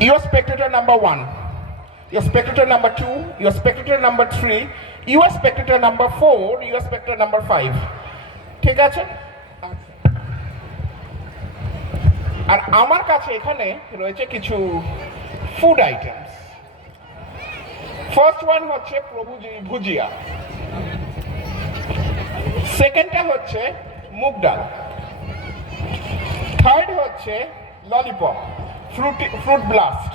Your spectator number 1, your spectator number 2, your spectator number 3, your spectator number 4, your spectator number 5. ঠিক আছে? আর আমার কাছে এখানে রয়েছে কিছু ফুড আইটেমস। ফার্স্ট ওয়ান হচ্ছে প্রভু ভুজিয়া, সেকেন্ডটা হচ্ছে মুগ ডাল, থার্ড হচ্ছে lollipop fruit blast,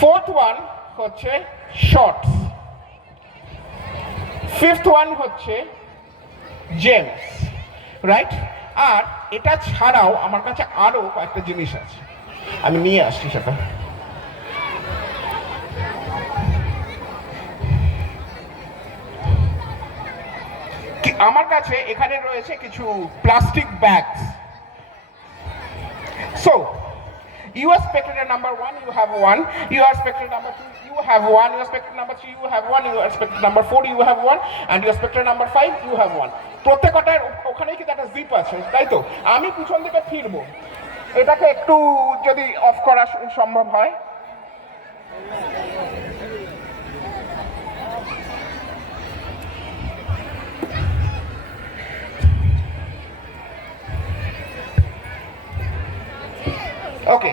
fourth one হচ্ছে শর্টস, ফিফথ ওয়ান হচ্ছে জেমস, রাইট? আর এটা ছাড়াও আমার কাছে আরো কয়েকটা জিনিস আছে, আমি নিয়ে আসছি সেটা। আমার কাছে এখানে রয়েছে কিছু plastic bags. So your spectator number 1, you have 1, your spectator number 2, you have 1, your spectator number 3, you have 1, your spectator number 4, you have 1, and your spectator number 5, you have 1. প্রত্যেকটার ওখানেই কিন্তু একটা জিপ আছে, তাই তো? আমি পিছন দিকে ফিরবো, এটাকে একটু যদি অফ করা সম্ভব হয়। ওকে,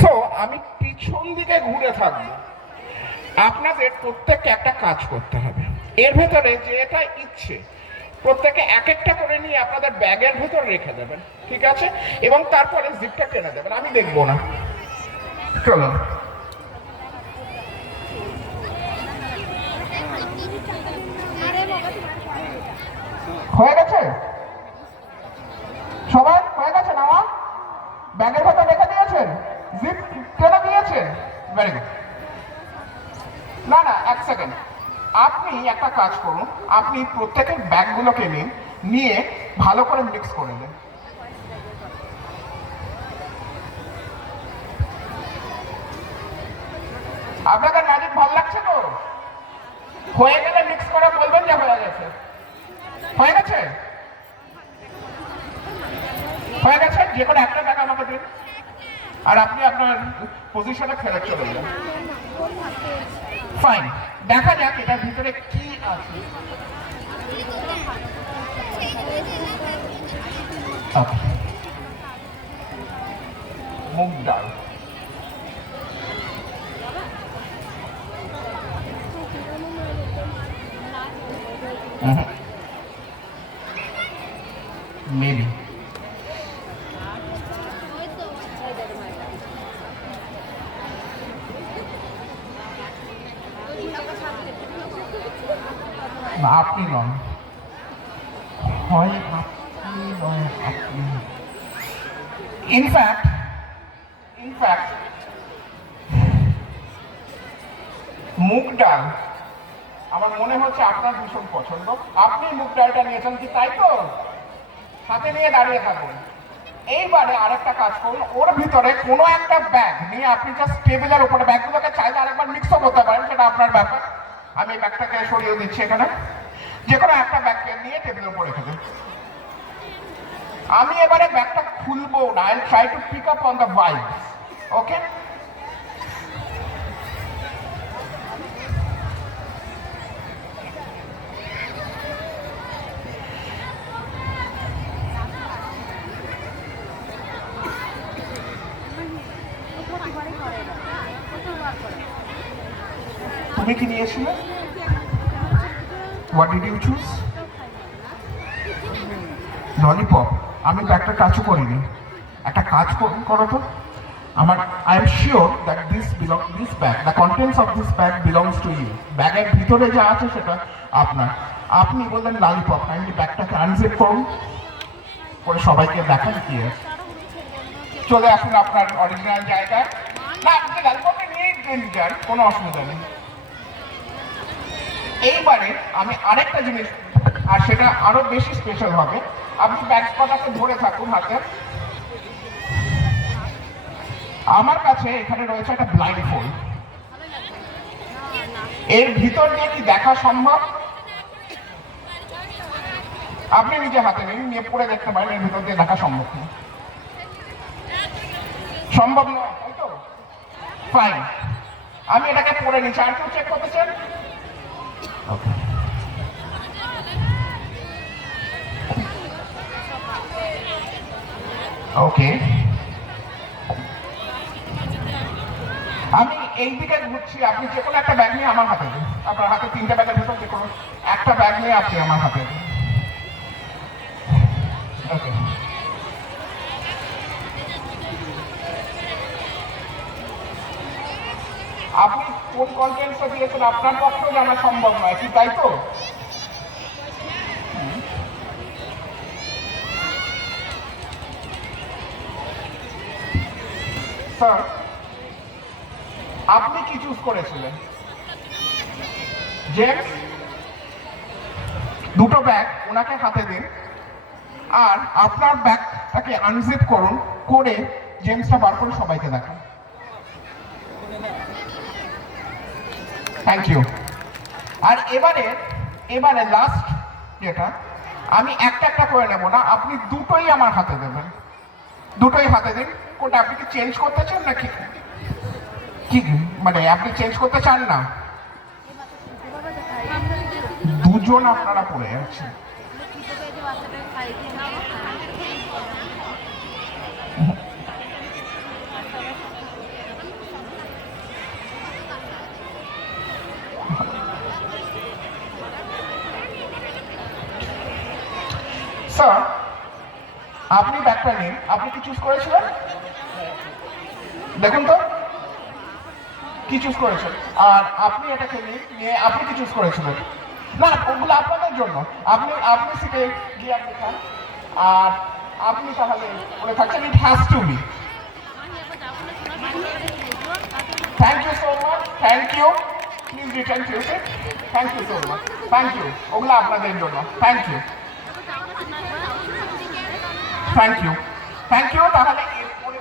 সো আমি পিছন দিকে ঘুরে থাকবো। আপনাদের প্রত্যেককে একটা কাজ করতে হবে, এর ভেতরে যেটা ইচ্ছে প্রত্যেকে এক একটা করে নিয়ে আপনাদের ব্যাগের ভেতর রেখে দেবেন, ঠিক আছে? এবং তারপরে জিপটা টেনে দেবেন, আমি দেখবো না। চলুন। হয়ে গেছে সবাই? হয়ে গেছে না? ব্যাগের ভেতর রেখে দিয়েছেন, জিপ টেনে দিয়েছেন, ভেরি গুড। না না, এক সেকেন্ড, আপনি একটা কাজ করুন, আপনি প্রত্যেকের ব্যাগগুলোকে নিয়ে ভালো করে মিক্স করে দেন। আপনাদের ম্যাজিক ভালো লাগছে তো? হয়ে গেলে মিক্স করে বলবেন যে হয়ে গেছে। হয়ে গেছে? হয়ে গেছে? যে কোনো একটা ব্যাগ আমাকে দিন, আর আপনি আপনার পজিশনে ফেরত চলে যান। ফাইন, দেখা যাক এটার ভিতরে কি আছে। মুগ ডাল, মেবি আপনি নন, হয় আপনি নয় আপনি। ইনফ্যাক্ট মুগ ডাল আমার মনে হচ্ছে আপনার ভীষণ পছন্দ, আপনি মুগ ডালটা নিয়েছেন কি, তাই তো? হাতে নিয়ে দাঁড়িয়ে থাকুন। এইবারে আরেকটা কাজ করুন, ওর ভিতরে কোনো একটা ব্যাগ নিয়ে আপনি জাস্ট টেবিলের উপরে, ব্যাগগুলোকে চাইলে আরেকবার মিক্সও করতে পারেন, সেটা আপনার ব্যাপার। আমি ব্যাগটাকে সরিয়ে দিচ্ছি এখানে, যে কোনো একটা ব্যাগকে নিয়ে টেবিলের উপরে রেখে দিন। আমি এবারে ব্যাগটা খুলবো না, I try to pick up on the vibes, okay? তুমি কি নিয়েছিলে? What did you choose? Lollipop. আমি ব্যাগটা টাচও করিনি। একটা কাজ করো তো, আমার I am sure that this bag, the contents of this bag belongs to you. ব্যাগের ভিতরে যা আছে সেটা আপনার। আপনি বললেন ললিপপ, কাইন্ডলি ব্যাগটাকে আনজিপ করুন, করে সবাইকে দেখান কি আছে। চলে আসুন আপনার অরিজিনাল জায়গায়। না, আপনি ললিপপটা নিয়েই যান, কোনো অসুবিধা নেই। এইবারে আমি আরেকটা জিনিস, আর সেটা আরো বেশি স্পেশাল হবে। আপনি ব্যাগ কটাকে ধরে থাকুন হাতে। আমার কাছে এখানে রয়েছে একটা ব্লাইন্ড ফোল্ড, এর ভিতর দিয়ে কি দেখা সম্ভব? আপনি নিজে হাতে নিয়ে পড়ে দেখতে পারেন এর ভিতর দিয়ে দেখা সম্ভব না। সম্ভব নয়, তাই তো? ফাইন, আমি এটাকে পরে নিচ্ছি। আর কেউ চেক করতে চান? ওকে। ওকে, আমি এই দিকে ঘুরছি, আপনি যে কোনো একটা ব্যাগ নিয়ে আমার হাতে দিন। আপনার হাতে 3টে ব্যাগের ভিতর যে কোনো একটা ব্যাগ নিয়ে আপনি আমার হাতে দিন। ওকে, আপনি কোন কন্টেন্টসটা দিয়েছেন আপনার পক্ষেও জানা সম্ভব নয়, কি তাই তো? স্যার, আপনি কি চুজ করেছিলেন? জেমস, দুটো ব্যাগ ওনাকে হাতে দিন, আর আপনার ব্যাগটাকে আনজিপ করুন, করে জেমসটা বার করে সবাইকে দেখান। Thank you. আর এবারে লাস্ট যেটা, আমি একটা একটা করে নেব না, আপনি দুটোই আমার হাতে দেবেন। দুটোই হাতে দিন। কোনটা, আপনি কি চেঞ্জ করতে চান নাকি কি, মানে আপনি চেঞ্জ করতে চান না? দুজন আপনারা পড়ে যাচ্ছেন। স্যার, আপনি ব্যাগটা নিন। আপনি কি চুজ করেছিলেন? দেখুন তো কি চুজ করেছেন। আর আপনি এটাকে নিয়ে আপনি কি চুজ করেছিলেন? না, ওগুলো আপনাদের জন্য। আপনি আপনি সিটে গিয়ে আপনি খান। আর আপনি তাহলে বলে থাকছেন, it has to be. Thank you so much, thank you. Please return to seat. Thank you so much, thank you. ওগুলো আপনাদের জন্য। Thank you, thank you, thank you. তাহলে এরপরে